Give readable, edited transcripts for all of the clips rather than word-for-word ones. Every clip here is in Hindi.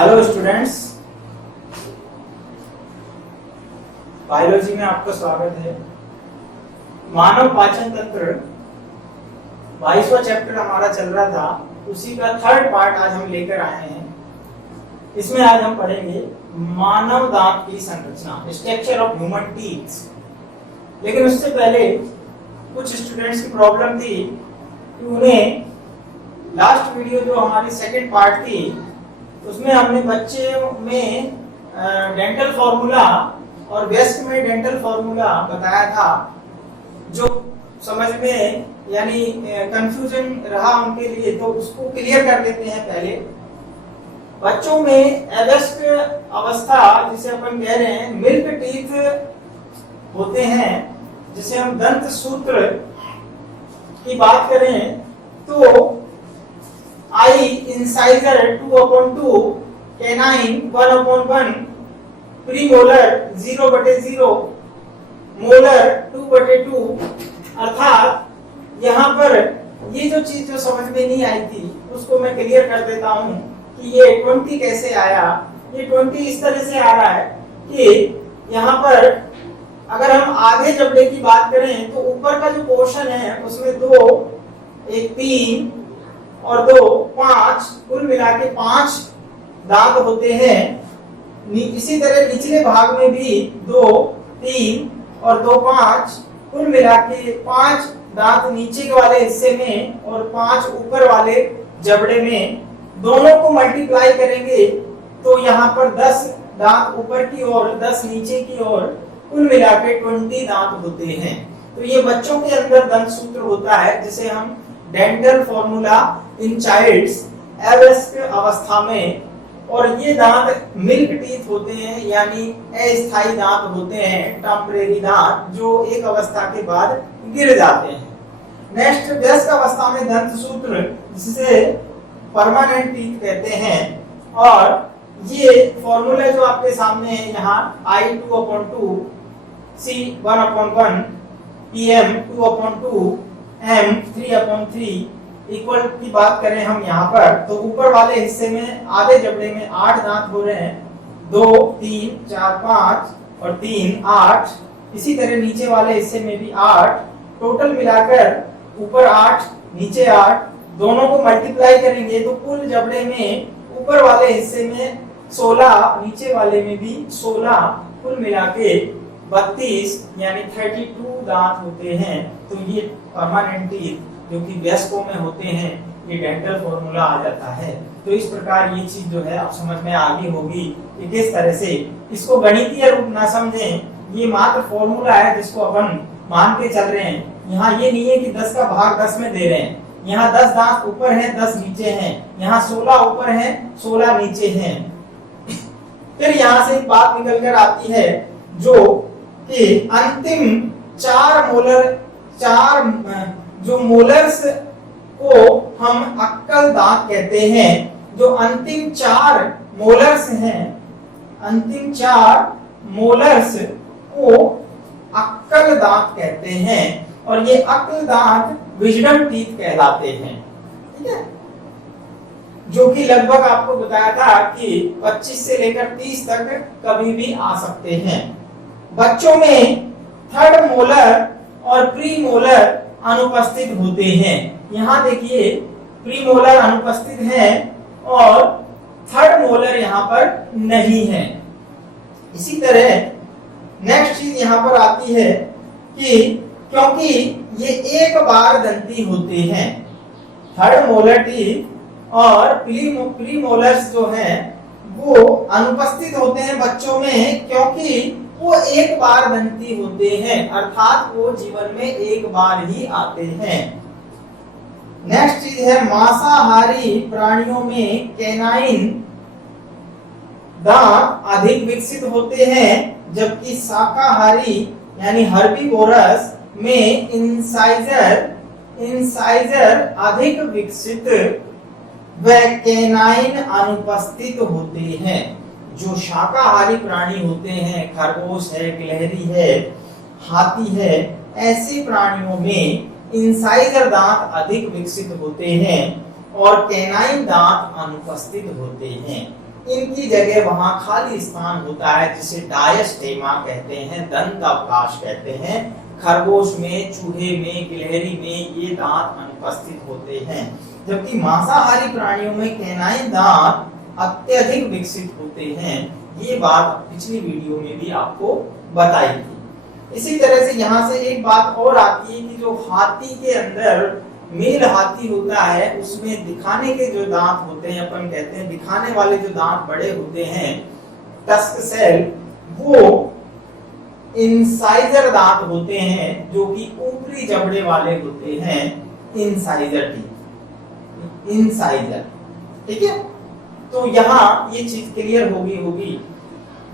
हेलो स्टूडेंट्स, बायोलॉजी में आपका स्वागत है। मानव पाचन तंत्र 22वां चैप्टर हमारा चल रहा था, उसी का थर्ड पार्ट आज हम लेकर आए हैं। इसमें आज हम पढ़ेंगे मानव दांत की संरचना, स्ट्रक्चर ऑफ ह्यूमन टीथ। लेकिन उससे पहले कुछ स्टूडेंट्स की प्रॉब्लम थी कि उन्हें लास्ट वीडियो जो हमारी सेकंड पार्ट थी उसमें हमने बच्चे में डेंटल फॉर्मूला और वेस्ट में डेंटल फॉर्मूला बताया था, जो समझ में यानी कंफ्यूजन रहा उनके लिए, तो उसको क्लियर कर लेते हैं। पहले बच्चों में एवेस्ट अवस्था जिसे अपन कह रहे हैं, मिल्क टीथ होते हैं, जिसे हम दंत सूत्र की बात करें तो आई इंसाइजर 2/2, कैनाइन 1/1, प्रीमोलर 0/0, मोलर 2/2। अर्थात यहाँ पर ये जो चीज जो समझ में नहीं आई थी उसको मैं क्लियर कर देता हूँ कि ये 20 कैसे आया। ये 20 इस तरह से आ रहा है कि यहाँ पर अगर हम आधे जबड़े की बात करें तो ऊपर का जो पोर्शन है उसमें 2, एक 3 और 2 5, कुल मिला के 5 दांत होते हैं। इसी तरह निचले भाग में भी 2, 3 और 2 5, कुल मिला के 5 दांत नीचे वाले हिस्से में और 5 ऊपर वाले जबड़े में। दोनों को मल्टीप्लाई करेंगे तो यहाँ पर 10 दांत ऊपर की ओर, 10 नीचे की ओर, कुल मिला के 20 दांत होते हैं। तो ये बच्चों के अंदर दंत सूत्र होता है, जिसे हम डेंटल फॉर्मूला इन चाइल्ड्स एवेस्ट अवस्था में। और ये दांत मिल्क टीथ होते हैं, यानी अस्थायी दांत होते हैं, टेम्परेरी दांत, जो एक अवस्था के बाद गिर जाते हैं। नेक्स्ट वयस्क अवस्था में दंत सूत्र, जिसे परमानेंट टीथ कहते हैं। और ये फॉर्मूला जो आपके सामने है यहाँ, I 2/2, C 1/1, PM 2/2, M 3/3 equal की बात करें हम यहाँ पर, तो ऊपर वाले हिस्से में आधे जबड़े में 8 दांत हो रहे हैं। 2, 3, 4, 5 और 3, 8। इसी तरह नीचे वाले हिस्से में भी 8। टोटल मिलाकर ऊपर 8 नीचे 8, दोनों को मल्टीप्लाई करेंगे तो कुल जबड़े में ऊपर वाले हिस्से में 16, नीचे वाले में भी 16, कुल मिला के 32 यानी 32 दांत होते हैं। तो ये परमानेंट टीथ जो कि वयस्कों में होते हैं, ये डेंटल फॉर्मूला आ जाता है। तो इस प्रकार ये चीज जो है आप समझ में आ गई होगी कि किस तरह से इसको गणितीय रूप ना समझें, ये मात्र फॉर्मूला है जिसको अपन मान के चल रहे हैं। यहाँ ये नहीं है कि 10 का भाग 10 में दे रहे हैं। यहाँ 10 दांत ऊपर है, 10 नीचे हैं। यहाँ 16 ऊपर है, 16 नीचे हैं। फिर यहाँ से एक बात निकल कर आती है जो कि अंतिम 4 जो मोलर्स को हम अक्कल दांत कहते हैं। जो अंतिम 4 मोलर्स हैं, अंतिम 4 मोलर्स को अक्कल दांत कहते हैं। और ये अक्ल दांत विजडम टीथ कहलाते हैं। ठीक है, जो कि लगभग आपको बताया था कि 25 से लेकर 30 तक कभी भी आ सकते हैं। बच्चों में थर्ड मोलर और प्री मोलर अनुपस्थित होते हैं। यहाँ देखिए प्रीमोलर अनुपस्थित है और थर्ड मोलर यहाँ पर नहीं है। इसी तरह नेक्स्ट चीज यहाँ पर आती है कि क्योंकि ये एक बार दंती होते हैं, थर्ड मोलर टीथ और प्रीमोलर्स जो हैं वो अनुपस्थित होते हैं बच्चों में, क्योंकि वो एक बार दंती होते हैं, अर्थात वो जीवन में एक बार ही आते हैं। नेक्स्ट चीज है मांसाहारी प्राणियों में कैनाइन दांत अधिक विकसित होते हैं, जबकि शाकाहारी यानी हर्बीवोरस में इंसाइजर अधिक विकसित व कैनाइन अनुपस्थित होते हैं। जो शाकाहारी प्राणी होते हैं, खरगोश है, गिलहरी है, हाथी है, ऐसे प्राणियों में इंसाइजर दांत अधिक विकसित होते हैं और कैनाइन दांत अनुपस्थित होते हैं। इनकी जगह वहां खाली स्थान होता है जिसे डायस्टेमा कहते हैं, दंत अवकाश कहते हैं। खरगोश में, चूहे में, गिलहरी में ये दांत अनुपस्थित होते हैं, जबकि मांसाहारी प्राणियों में कैनाइन दांत अत्यधिक विकसित होते हैं। ये बात पिछली वीडियो में भी आपको बताई थी। इसी तरह से यहाँ से एक बात और आती है कि जो हाथी के अंदर मेल हाथी होता है उसमें दिखाने के जो दांत होते हैं, अपन कहते हैं दिखाने वाले जो दांत बड़े होते हैं टस्क सेल, वो इंसाइजर दांत होते हैं जो कि ऊपरी जबड़े वाले होते हैं, इंसाइजर टीथ, इंसाइजर। ठीक है, तो यहाँ ये चीज क्लियर होगी।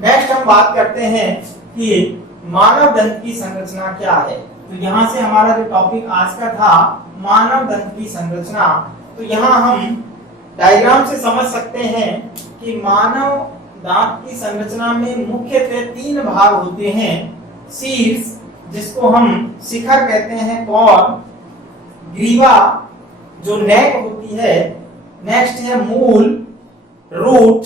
नेक्स्ट हम बात करते हैं कि मानव दंत की संरचना क्या है। तो यहाँ से हमारा जो टॉपिक आज का था मानव दंत की संरचना, तो यहाँ हम डायग्राम से समझ सकते हैं कि मानव दांत की संरचना में मुख्यतः 3 भाग होते हैं। शीर्ष, जिसको हम शिखर कहते हैं, और ग्रीवा जो नेक होती है, नेक्स्ट है मूल, रूट।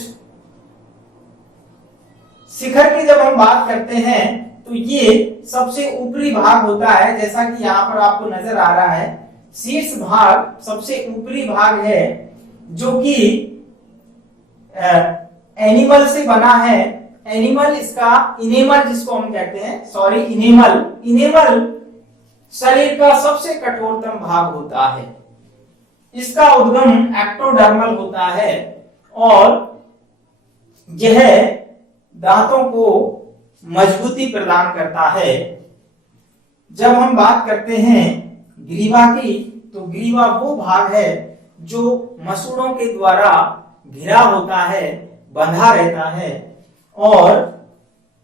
शिखर की जब हम बात करते हैं तो ये सबसे ऊपरी भाग होता है, जैसा कि यहाँ पर आपको नजर आ रहा है। शीर्ष भाग सबसे ऊपरी भाग है जो कि एनिमल से बना है। एनिमल, इसका इनेमल जिसको हम कहते हैं, सॉरी इनेमल शरीर का सबसे कठोरतम भाग होता है। इसका उद्गम एक्टोडर्मल होता है और यह दांतों को मजबूती प्रदान करता है। जब हम बात करते हैं ग्रीवा की, तो ग्रीवा वो भाग है जो मसूड़ों के द्वारा घिरा होता है, बंधा रहता है और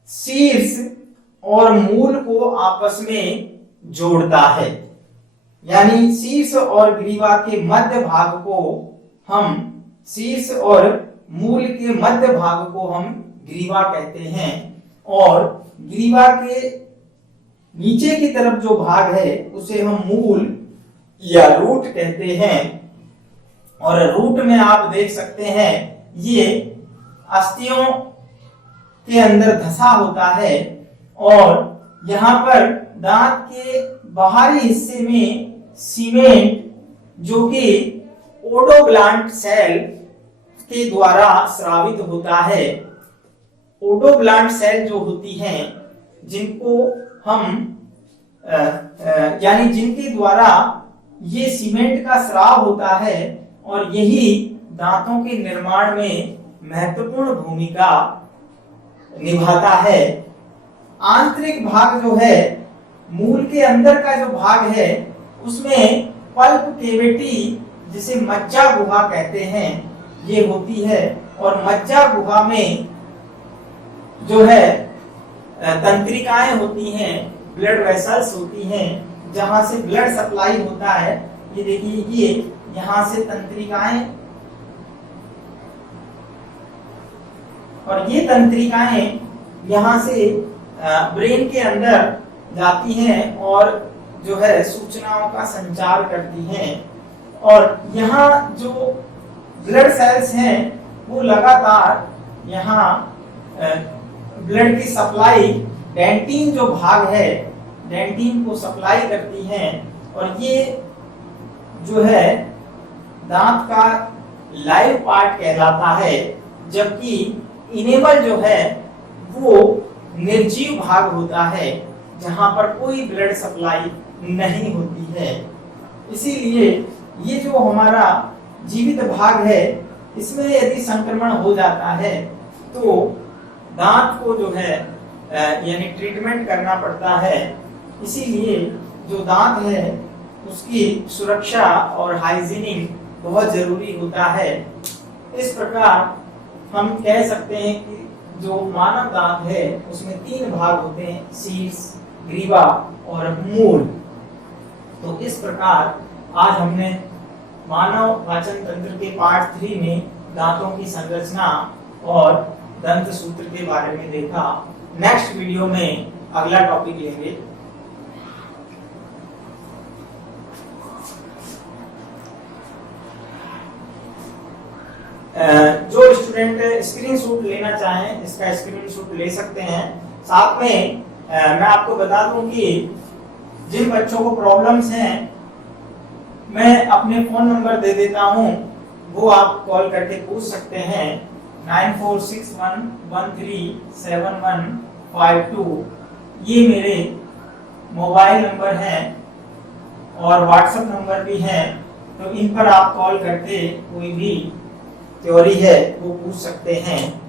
शीर्ष और मूल को आपस में जोड़ता है। यानी शीर्ष और ग्रीवा के मध्य भाग को हम, शीर्ष और मूल के मध्य भाग को हम ग्रीवा कहते हैं, और ग्रीवा के नीचे की तरफ जो भाग है उसे हम मूल या रूट कहते हैं। और रूट में आप देख सकते हैं ये अस्थियों के अंदर धंसा होता है और यहाँ पर दांत के बाहरी हिस्से में सीमेंट, जो कि ओडोग्लांट सेल के द्वारा स्रावित होता है। ओडोग्लांट सेल जो होती हैं, जिनको हम यानी जिनके द्वारा ये सीमेंट का स्राव होता है और यही दांतों के निर्माण में महत्वपूर्ण भूमिका निभाता है। आंतरिक भाग जो है, मूल के अंदर का जो भाग है, उसमें पल्प केविटी, जिसे मज्जा गुहा कहते हैं, ये होती है। और मज्जा गुहा में जो है तंत्रिकाएं होती हैं, ब्लड वेसल्स होती हैं, जहां से ब्लड सप्लाई होता है। ये देखिए, ये यहां से तंत्रिकाएं, और ये तंत्रिकाएं यहां से ब्रेन के अंदर जाती हैं और जो है सूचनाओं का संचार करती हैं। और यहाँ जो ब्लड सेल्स हैं वो लगातार यहाँ ब्लड की सप्लाई, डेंटिन जो भाग है, डेंटिन को सप्लाई करती हैं। और ये जो है दांत का लाइव पार्ट कहलाता है, जबकि इनेमल जो है वो निर्जीव भाग होता है, जहां पर कोई ब्लड सप्लाई नहीं होती है। इसीलिए ये जो हमारा जीवित भाग है, इसमें यदि संक्रमण हो जाता है तो दांत को जो है यानी ट्रीटमेंट करना पड़ता है। इसीलिए जो दांत है उसकी सुरक्षा और हाइजीनिंग बहुत जरूरी होता है। इस प्रकार हम कह सकते हैं कि जो मानव दांत है उसमें 3 भाग होते हैं, शीर्ष, ग्रीवा और मूल। तो इस प्रकार आज हमने मानव पाचन तंत्र के पार्ट 3 में दांतों की संरचना और दंत सूत्र के बारे में देखा। नेक्स्ट वीडियो में अगला टॉपिक लेंगे। जो स्टूडेंट स्क्रीनशॉट लेना चाहें इसका स्क्रीनशॉट ले सकते हैं। साथ में मैं आपको बता दूं कि जिन बच्चों को प्रॉब्लम्स हैं मैं अपने फोन नंबर दे देता हूं, वो आप कॉल करके पूछ सकते हैं 9461137152। ये मेरे मोबाइल नंबर हैं और व्हाट्सएप नंबर भी हैं, तो इन पर आप कॉल करके कोई भी क्वेरी है वो पूछ सकते हैं।